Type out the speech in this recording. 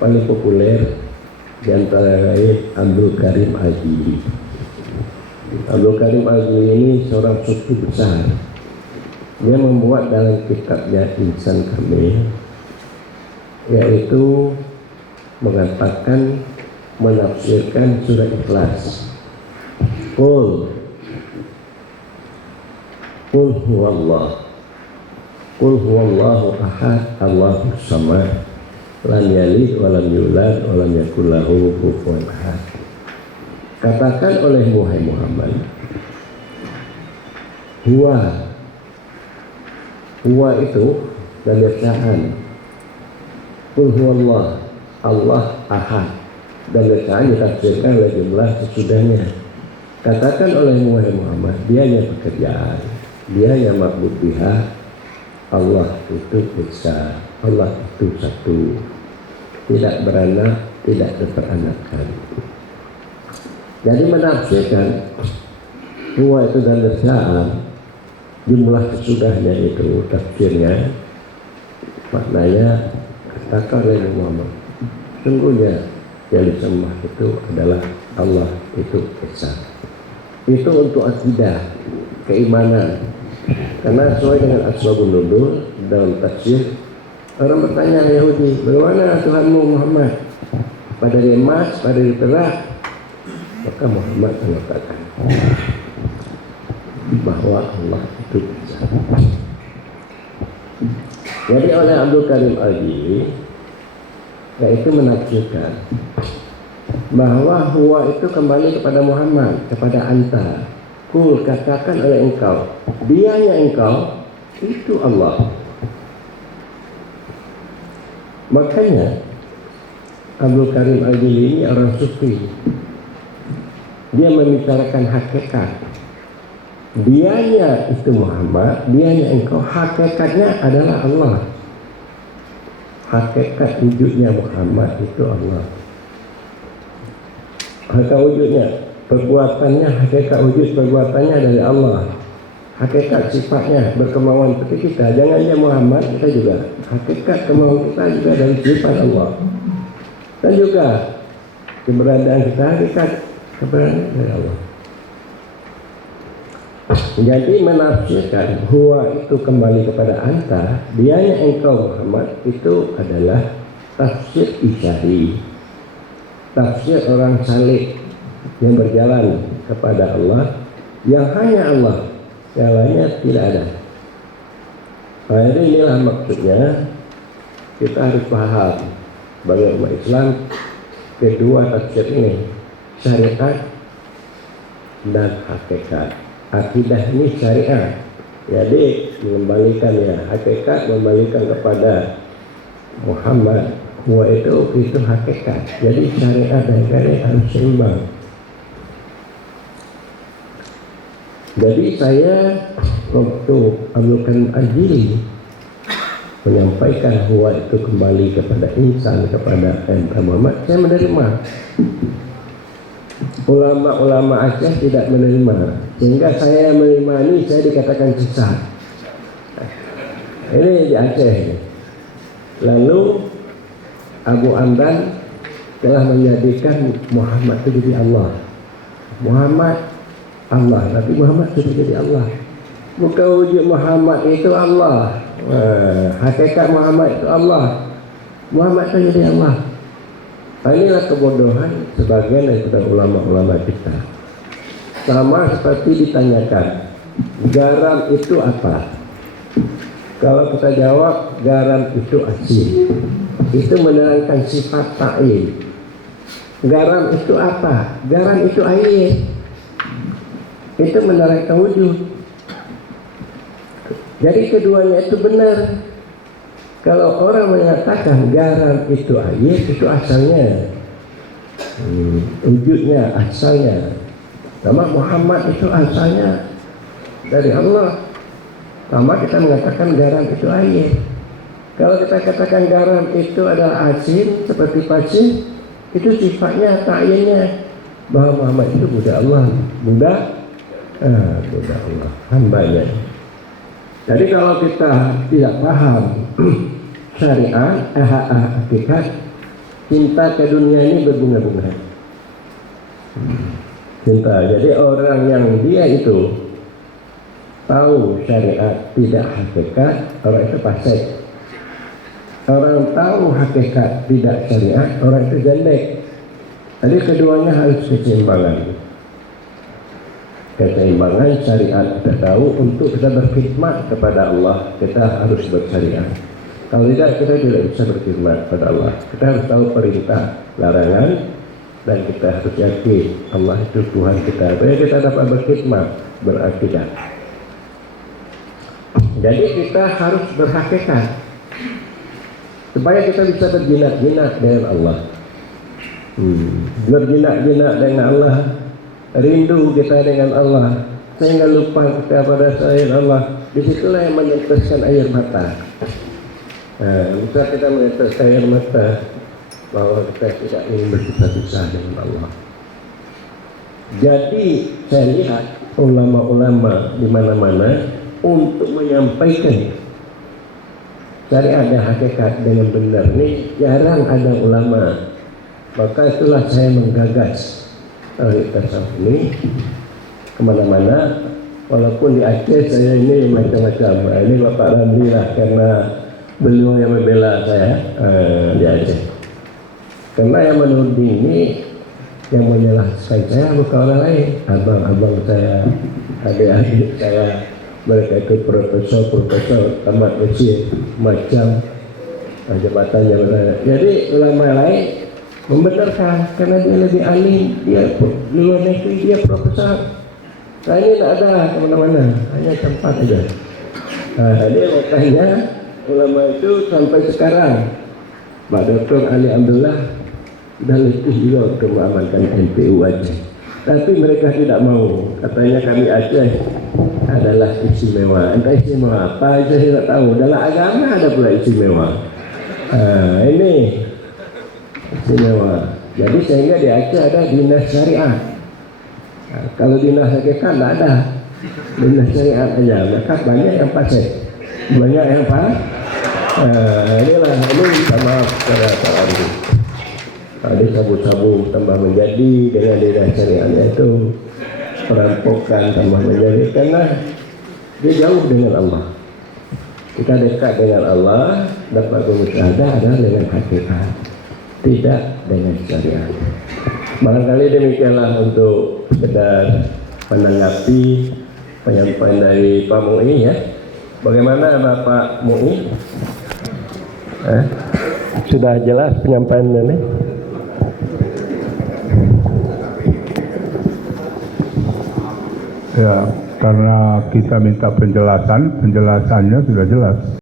paling populer di antara lain Abdul Karim Al-Jili. Abdul Karim Al-Jili ini seorang sufi besar. Dia membuat dalam kitabnya Insan Kamil, yaitu mengatakan, menafsirkan surah Ikhlas. Qul huwallahu ahad, Allahus samad, lam yalid wa lam yulad wa lam yakul lahu kufuwan ahad. Katakan oleh Muhammad, huwa itu dari bacaan qul huwallah, Allah ahad, dan bacaan ditafsirkan oleh jumlah sesudahnya. Katakan oleh Muhammad, dianya pekerjaan, dianya ma'bud biha, Allah itu esa, Allah itu satu, tidak beranak, tidak berperanakan. Jadi menafsirkan huwa itu dan bacaan, jumlah sesudahnya itu tafsirnya, maknanya katakan oleh Muhammad, sungguhnya yang disembah itu adalah Allah itu esa. Itu untuk akidah, keimanan. Karena sesuai dengan asbabun nuzul dalam tafsir, orang bertanya Yahudi, bagaimana Tuhanmu Muhammad? Pada dari emas, pada dari perak? Maka Muhammad mengatakan bahwa Allah itu esa. Jadi oleh Abdul Karim Al-Jili, yaitu menafsirkan bahwa huwa itu kembali kepada Muhammad, kepada anta. Kul, katakan oleh engkau, dianya engkau itu Allah. Makanya Abdul Karim Al-Jili ini orang sufi. Dia membicarakan hakikat. Dianya itu Muhammad, dianya engkau, hakikatnya adalah Allah. Hakikat wujudnya Muhammad itu Allah. Hakikat wujudnya, perbuatannya, hakikat wujud perbuatannya dari Allah. Hakikat sifatnya, berkemauan seperti kita. Jangan dia Muhammad, kita juga. Hakikat kemauan kita juga dari sifat Allah. Dan juga keberadaan kita, hakikat keberadaan dari Allah. Jadi menafsirkan huwa itu kembali kepada anta, dianya engkau Muhammad, itu adalah tafsir isyari, tafsir orang saleh yang berjalan kepada Allah, yang hanya Allah, yang lainnya tidak ada. Jadi inilah maksudnya kita harus paham bagi umat Islam kedua tafsir ini, syariat dan hakikat. Akidah ini syariat, jadi mengembalikan ya, hakikat mengembalikan kepada Muhammad. Huwa itu hakikat. Jadi syariat dan syariat harus seimbang. Jadi saya waktu Abdul Karim Al-Jili menyampaikan huwa itu kembali kepada insan, kepada Muhammad, saya menerima. Ulama-ulama Aceh tidak menerima, sehingga saya menerima ini saya dikatakan sesat. Ini di Aceh. Lalu Abu Amran telah menjadikan Muhammad itu jadi Allah. Muhammad Allah, tapi Muhammad itu jadi Allah. Bukan wujud Muhammad itu Allah. Hakikat Muhammad itu Allah. Muhammad itu jadi Allah. Inilah kebodohan sebagian daripada ulama-ulama kita. Sama seperti ditanyakan, garam itu apa? Kalau kita jawab, garam itu asin. Itu menerangkan sifat ta'in. Garam itu apa? Garam itu air. Itu menerangkan wujud. Jadi keduanya itu benar. Kalau orang mengatakan garam itu air, itu asalnya, wujudnya, asalnya. Nama Muhammad itu asalnya dari Allah. Sama kita mengatakan garam itu air. Kalau kita katakan garam itu adalah asin, seperti pasir, itu sifatnya, ta'yinnya, bahwa Muhammad itu budak Allah. Budak Allah, hambanya. Jadi kalau kita tidak paham syariat, hakikat, cinta ke dunia ini berbunga-bunga. Cinta. Jadi orang yang dia itu tahu syariat tidak hakikat, orang itu fasik. Orang tahu hakikat tidak syariat, orang itu jelek. Jadi keduanya harus keseimbangan. Keseimbangan syariat kita tahu untuk kita berkhidmat kepada Allah, kita harus bersyariat. Kalau tidak, kita tidak bisa berkhidmat kepada Allah. Kita harus tahu perintah, larangan, dan kita harus yakin Allah itu Tuhan kita, supaya kita dapat berkhidmat, berakidah. Jadi kita harus berhakikat supaya kita bisa berjinak-jinak dengan Allah. Berjinak-jinak dengan Allah, rindu kita dengan Allah, sehingga lupa kita pada selain Allah. Disitulah yang meneteskan air mata. Bisa kita menetes air mata bahwa kita tidak ingin berpisah dengan Allah. Jadi saya lihat ulama-ulama di mana-mana untuk menyampaikan syariat dan hakikat dengan benar ini jarang ada ulama. Maka itulah saya menggagas tasawuf ini kemana-mana. Walaupun di Aceh saya ini macam-macam. Ini Bapak Ramli lah, karena beliau yang membela saya di Aceh. Karena yang menuding ini, yang menyalahkan saya bukan orang lain, abang-abang saya, adik-adik saya, mereka itu profesor tamat Mesir, macam jabatan-jabatan. Jadi ulama lain membenarkan karena dia lebih alim, dia di luar negeri, dia profesor. Saya ini tidak ada kemana-mana, hanya tempat saja. Jadi makanya ulama itu sampai sekarang Pak Dr. Ali Abdullah sudah letih juga untuk mengamankan NPU Aceh, tapi mereka tidak mau. Katanya kami Aceh adalah istimewa. Entah istimewa apa, saya tidak tahu. Dalam agama ada pula istimewa. Ini istimewa. Jadi sehingga di Aceh ada dinas syariat. Kalau dinas hakikat tidak ada, dinas syariat aja. Maka banyak yang fasik, banyak yang inilah ini sama cara ini. Ada sabu-sabu tambah menjadi dengan dinas syariatnya itu, perampokan tambah menjadi, karena dia jauh dengan Allah. Kita dekat dengan Allah, dapat bermusyahadah adalah dengan hakikat, tidak dengan syariat. Barangkali demikianlah untuk sekedar menanggapi penyampaian dari Pak Mu'i ya. Bagaimana Bapak Mu'i? Sudah jelas penyampaiannya nih? Ya, karena kita minta penjelasannya sudah jelas.